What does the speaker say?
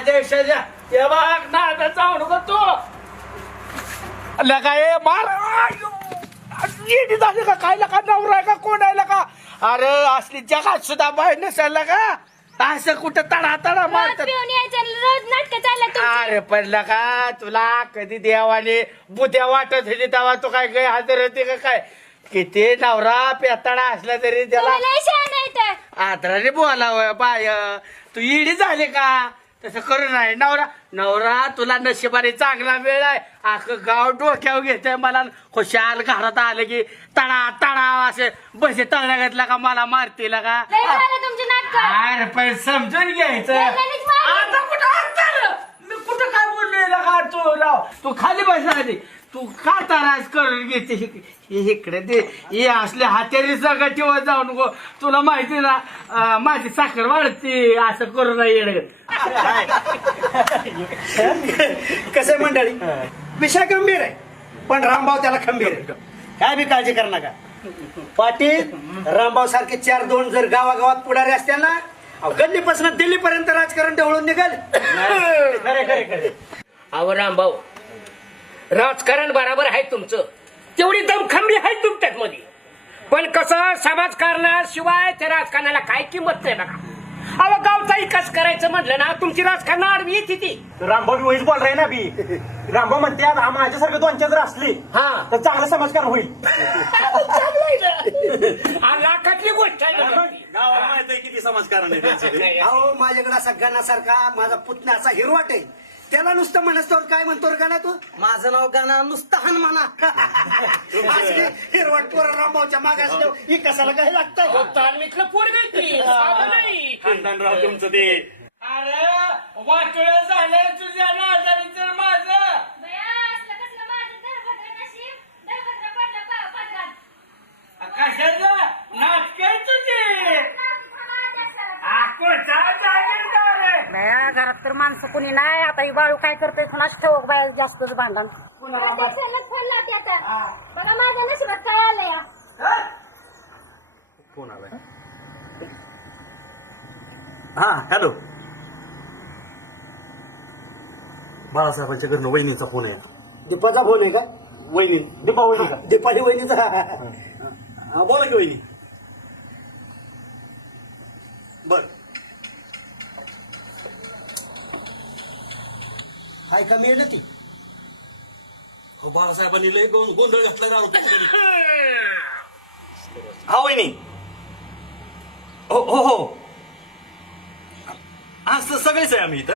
देशाच्या हे बघ ना जाऊ नको तू काय मार झाली का काय लका नवरा का कोण आहे का अरे असली जगात सुद्धा बाहेर नसायला का असं कुठं तडा तडा मारतात रोज नाटक चाललं अरे पडला का तुला कधी देवाने बुद्ध्या वाटत होती तेव्हा तू काय काय हजर होती का काय किती नवरा पेताडा असला तरी त्याला आदराने बोलावं बाय तू इडी झाली का तसं करू नाही नवरा नवरा तुला नशिबाने चांगला वेळ आहे अख्खं गाव डोक्यावर घेतय मला खुशाल घरात आलं की तडा तडा असे बसे तळण्या घातला का मला मारतील का अरे पण समजून घ्यायचं आता कुठं अडचण? मी कुठं काय बोललोय का तू राव तू खाली बसला आधी तू का तरास करून घेते इकडे ते हे असले हातेरी सगळं ठेवत जाऊ नको तुला माहिती ना माझी साखर वाढते असं करू नाही कसं मंडळी विषय गंभीर आहे पण रामभाऊ त्याला खंबीर आहे काय बी काळजी कर नका पाटील रामभाऊ सारखे 4-2 जर गावागावात पुढारी असतील ना गल्लीपासून दिल्लीपर्यंत राजकारण ढवळून निघाल खरे खरे खरे अहो रामभाऊ राजकारण बरोबर आहे तुमचं तेवढी दमखंबी आहे तुमच्यात मध्ये पण कसं समाजकारणाशिवाय त्या राजकारणाला काय किंमत नाही बघा अहो गावचा विकास करायचं म्हटलं ना तुमची राजकारण आडवी येते ती रामभाऊ वहीच बोल रहे ना बी रामभाऊ म्हणते माझ्यासारखं 2-4 जर असली हा तर चांगलं समाजकारण होईल लाखातली गोष्ट आहे किती समाजकारण आहे अहो माझ्याकडे असा गणासारखा माझा पुतण्या असा हिरवाट आहे त्याला नुसतं म्हणतो काय म्हणतो रे गाणं तू माझं नाव गाणं नुसतं हन म्हणा हिरवट पोर रामभाऊच्या मागास ही कसाला काय लागतंय तालमीतलं पोरग खानदानराव तुमचं ते अरे वाटोळ झालंय तुझ्या नादारी तर माझं कशाचं नाटक तुझे घरात तर माणसं कोणी नाही आता ही बाळू काय करतोय कुणाच ठेवक बाय जास्तच भांडण बघा माझ्या नशिबात काय आलं या फोन आलाय हा हॅलो बाळासाहेबांच्या घरनं वहिनीचा फोन आहे दीपाचा फोन आहे का वहिनी दीपा वहिनी का दीपाली वहिनीचा हा बोला की वहिनी बर हाय का मिळेल ती बाळासाहेबांनी लय गोंधळ घातला दारू हा वहिनी हो हो हो हा सगळेच आहे आम्ही इथं